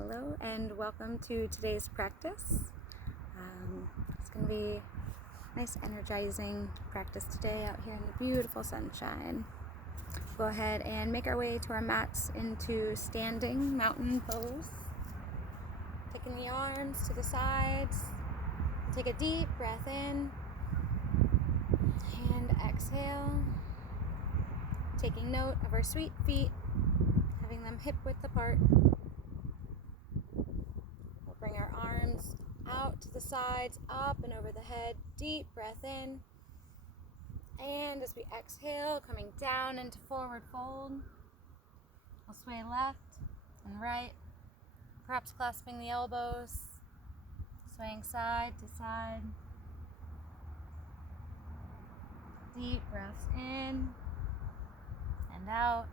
Hello and welcome to today's practice. It's going to be a nice energizing practice today out here in the beautiful sunshine. Go ahead and make our way to our mats into standing mountain pose. Taking the arms to the sides. Take a deep breath in and exhale. Taking note of our sweet feet, having them hip width apart. We'll bring our arms out to the sides, up and over the head. Deep breath in. And as we exhale, coming down into forward fold. We'll sway left and right, perhaps clasping the elbows, swaying side to side. Deep breaths in and out.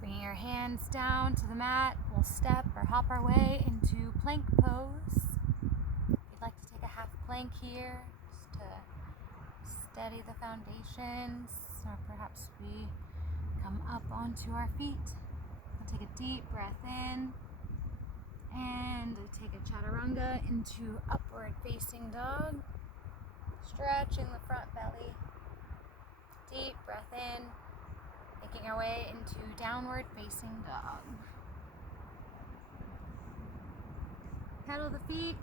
Bringing our hands down to the mat, we'll step or hop our way into plank pose. If you'd like to take a half plank here, just to steady the foundations, or perhaps we come up onto our feet. We'll take a deep breath in and take a chaturanga into upward facing dog, stretching the front belly. Deep breath in, making our way into downward facing dog. Pedal the feet,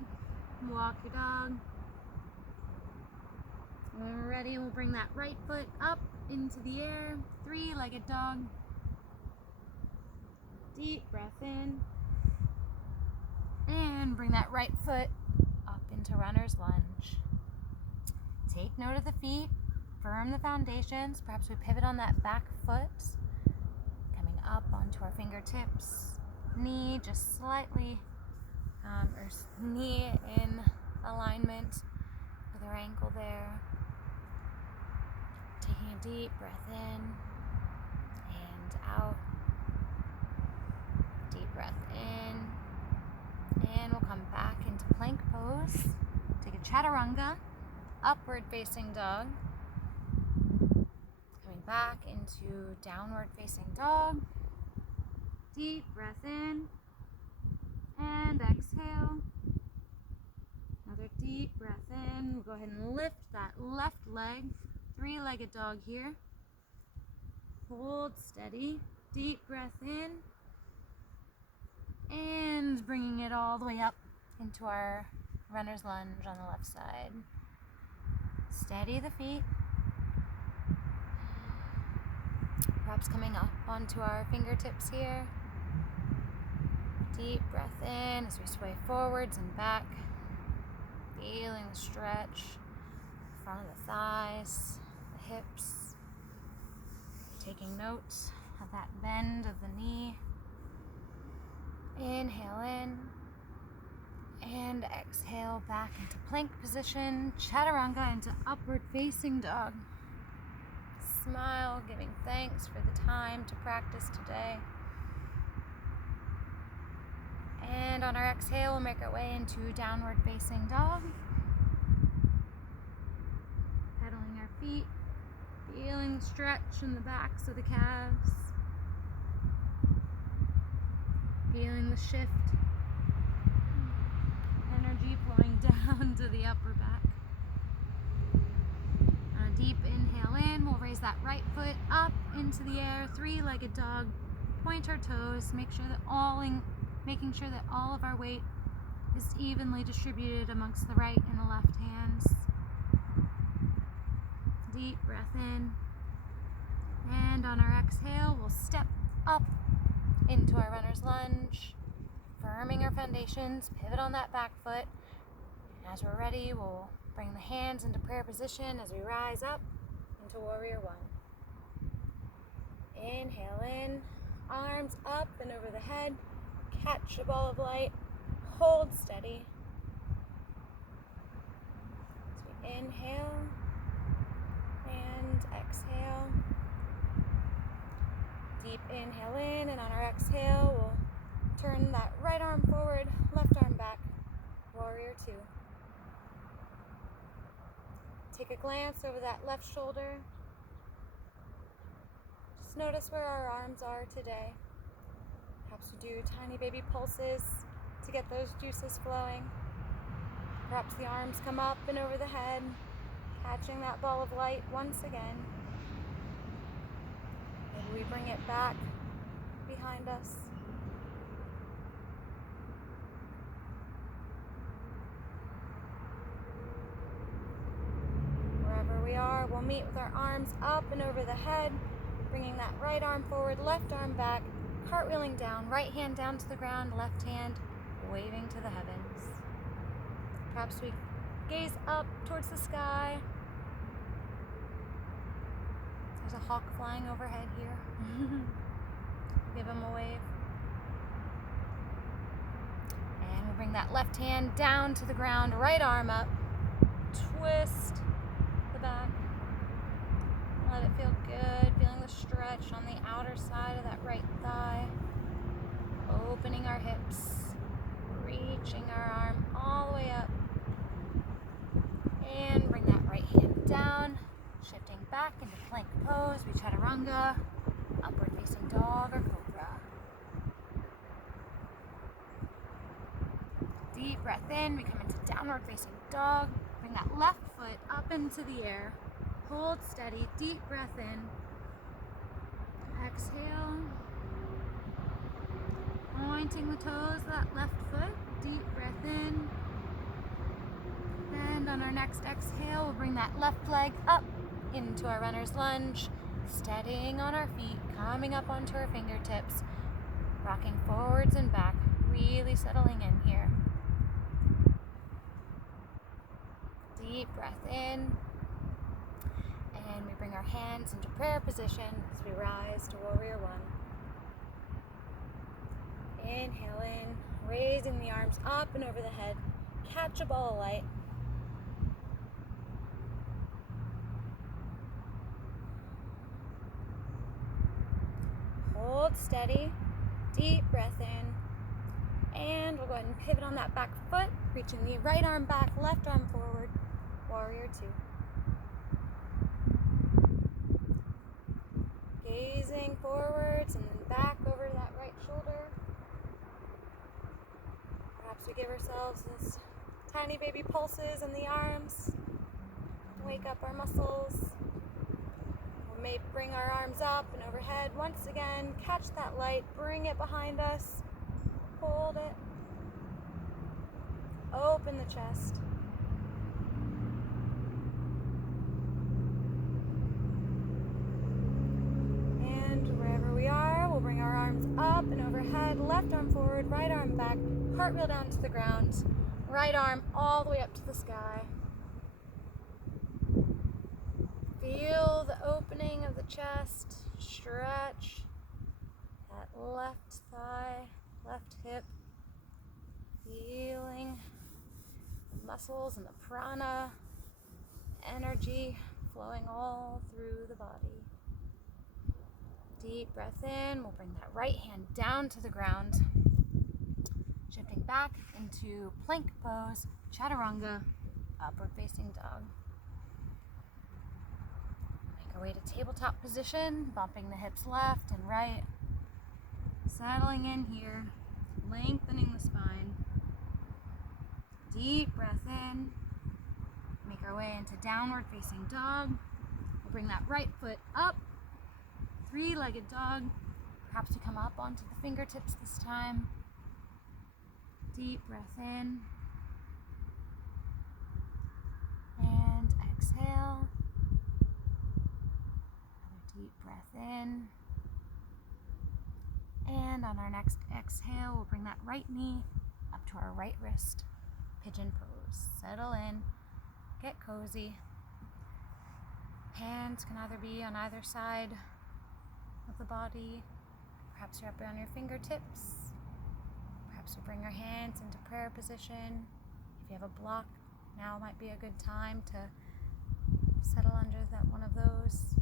walk your dog. When we're ready, we'll bring that right foot up into the air, three-legged dog. Deep breath in. And bring that right foot up into runner's lunge. Take note of the feet. Firm the foundations. Perhaps we pivot on that back foot. Coming up onto our fingertips. Knee just slightly, knee in alignment with our ankle there. Taking a deep breath in and out. Deep breath in. And we'll come back into plank pose. Take a chaturanga, upward facing dog. Coming back into downward facing dog. Deep breath in and exhale. Another deep breath in. We'll go ahead and lift that left leg, three-legged dog here. Hold steady. Deep breath in. And bringing it all the way up into our runner's lunge on the left side. Steady the feet. Perhaps coming up onto our fingertips here. Deep breath in as we sway forwards and back. Feeling the stretch, front of the thighs, the hips. Taking note of that bend of the knee. Inhale in and exhale back into plank position, chaturanga into upward facing dog. Smile, giving thanks for the time to practice today. And on our exhale, we'll make our way into downward facing dog. Pedaling our feet, feeling the stretch in the backs of the calves. Feeling the shift, energy flowing down to the upper back. On a deep inhale in, we'll raise that right foot up into the air, three-legged dog. Point our toes, making sure that all of our weight is evenly distributed amongst the right and the left hands. Deep breath in. And on our exhale, we'll step up into our runner's lunge, firming our foundations, pivot on that back foot. And as we're ready, we'll bring the hands into prayer position as we rise up into warrior one. Inhale in, arms up and over the head, catch a ball of light, hold steady. As we inhale and exhale. Deep inhale in, and on our exhale, we'll turn that right arm forward, left arm back, warrior two. Take a glance over that left shoulder. Just notice where our arms are today. Perhaps we Do tiny baby pulses to get those juices flowing. Perhaps the arms come up and over the head, catching that ball of light once again. Maybe we bring it back behind us. Wherever we are, we'll meet with our arms up and over the head, bringing that right arm forward, left arm back, cartwheeling down, right hand down to the ground, left hand waving to the heavens. Perhaps we gaze up towards the sky. There's a hawk flying overhead here. Give him a wave. And we'll bring that left hand down to the ground, right arm up, twist the back. Let it feel good, feeling the stretch on the outer side of that right thigh. Opening our hips, reaching our arm all the way up. And bring that right hand down, shifting back into plank pose. We chaturanga, upward facing dog or cobra. Deep breath in, we come into downward facing dog. Bring that left foot up into the air. Hold steady, deep breath in. Exhale. Pointing the toes of that left foot, deep breath in. And on our next exhale, we'll bring that left leg up into our runner's lunge, steadying on our feet, coming up onto our fingertips, rocking forwards and back, really settling in here. Deep breath in. And we bring our hands into prayer position as we rise to Warrior One. Inhale in, raising the arms up and over the head. Catch a ball of light. Hold steady, deep breath in. And we'll go ahead and pivot on that back foot, reaching the right arm back, left arm forward. Warrior Two. Gazing forwards and then back over that right shoulder. Perhaps we give ourselves those tiny baby pulses in the arms. Wake up our muscles. We may bring our arms up and overhead. Once again, catch that light, bring it behind us. Hold it. Open the chest. Bring our arms up and overhead, left arm forward, right arm back, cartwheel down to the ground, right arm all the way up to the sky. Feel the opening of the chest, stretch that left thigh, left hip, feeling the muscles and the prana, energy flowing all through the body. Deep breath in, we'll bring that right hand down to the ground, shifting back into plank pose, chaturanga, upward facing dog. Make our way to tabletop position, bumping the hips left and right, settling in here, lengthening the spine. Deep breath in, make our way into downward facing dog. We'll bring that right foot up, three-legged dog. Perhaps we come up onto the fingertips this time. Deep breath in. And exhale. Another deep breath in. And on our next exhale, we'll bring that right knee up to our right wrist. Pigeon pose. Settle in. Get cozy. Hands can either be on either side of the body. Perhaps you're up on your fingertips. Perhaps you bring your hands into prayer position. If you have a block, now might be a good time to settle under that one of those.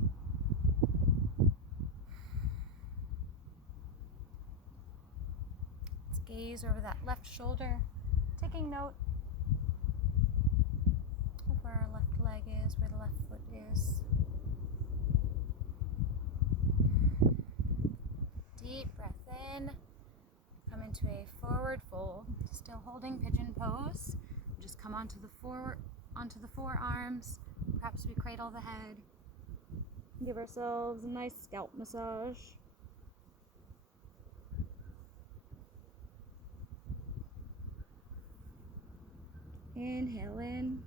Let's gaze over that left shoulder, taking note of where our left leg is, where the left foot is. Deep breath in, into a forward fold, still holding pigeon pose. Just come onto the forearms. Perhaps we cradle the head. Give ourselves a nice scalp massage. Inhale in.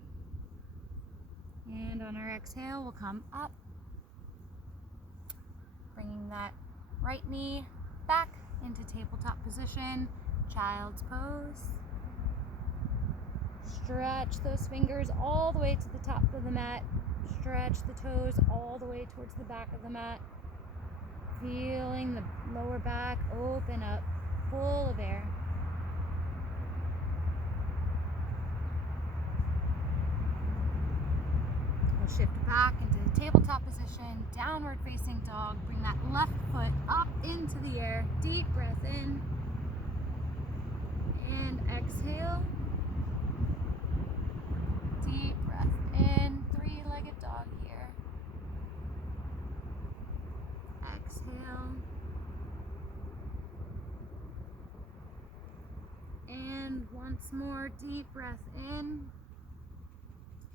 And on our exhale, we'll come up, bringing that right knee back into tabletop position, child's pose. Stretch those fingers all the way to the top of the mat. Stretch the toes all the way towards the back of the mat. Feeling the lower back open up, full of air. We'll shift back into the tabletop position, downward facing dog. Bring that left foot up into the air. Deep breath in. And exhale. Deep breath in. Three-legged dog here. Exhale. And once more, deep breath in.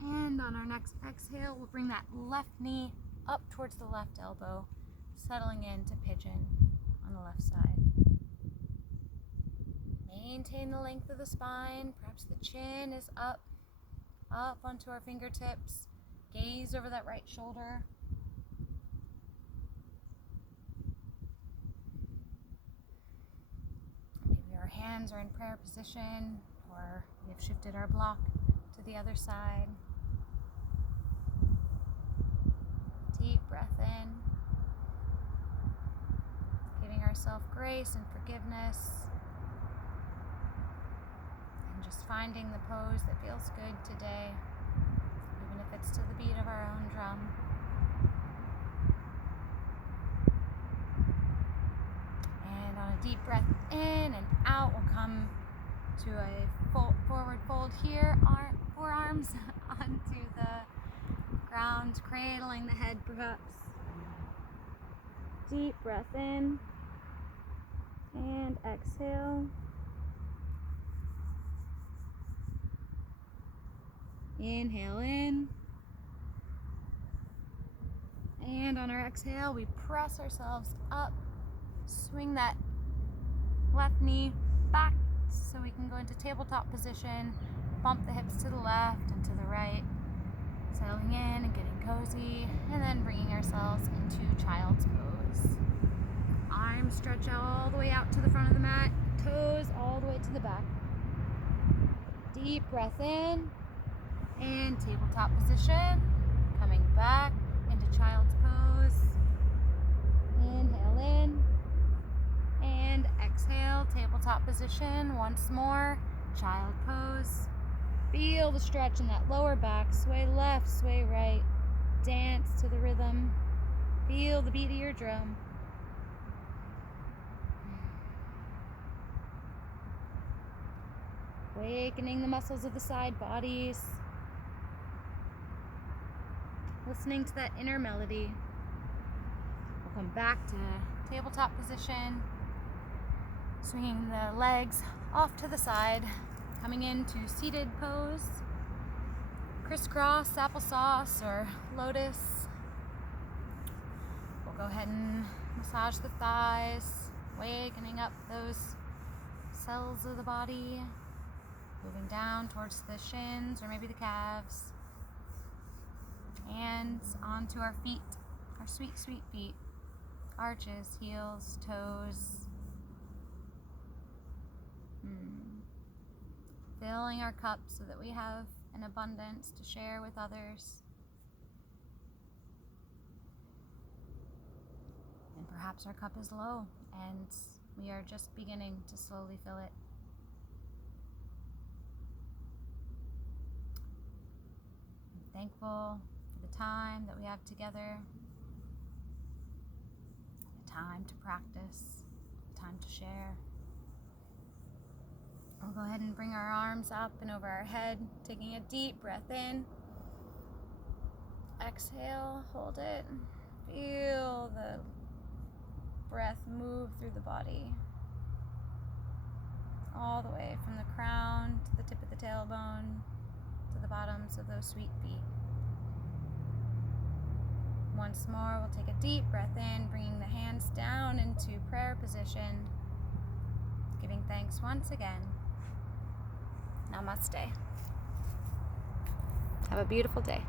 And on our next exhale, we'll bring that left knee up towards the left elbow, settling into pigeon on the left side. Maintain the length of the spine. Perhaps the chin is up onto our fingertips. Gaze over that right shoulder. Maybe our hands are in prayer position, or we have shifted our block to the other side. Deep breath in, giving ourselves grace and forgiveness, and just finding the pose that feels good today, even if it's to the beat of our own drum. And on a deep breath in and out, we'll come to a forward fold here, forearms onto the ground, cradling the head perhaps. Deep breath in and exhale. Inhale in. And on our exhale, we press ourselves up. Swing that left knee back so we can go into tabletop position. Bump the hips to the left and to the right. Settling in and getting cozy, and then bringing ourselves into child's pose. Arms stretch all the way out to the front of the mat, toes all the way to the back. Deep breath in, and tabletop position. Coming back into child's pose. Inhale in, and exhale, tabletop position. Once more, child pose. Feel the stretch in that lower back. Sway left, sway right. Dance to the rhythm. Feel the beat of your drum. Awakening the muscles of the side bodies. Listening to that inner melody. We'll come back to tabletop position. Swinging the legs off to the side. Coming into seated pose, crisscross, applesauce, or lotus. We'll go ahead and massage the thighs, wakening up those cells of the body, moving down towards the shins or maybe the calves. Hands onto our feet, our sweet, sweet feet, arches, heels, toes. Filling our cup so that we have an abundance to share with others. And perhaps our cup is low and we are just beginning to slowly fill it. I'm thankful for the time that we have together, the time to practice, the time to share. We'll go ahead and bring our arms up and over our head, taking a deep breath in. Exhale, hold it. Feel the breath move through the body. all the way from the crown to the tip of the tailbone to the bottoms of those sweet feet. Once more, we'll take a deep breath in, bringing the hands down into prayer position, giving thanks once again. Namaste. Have a beautiful day.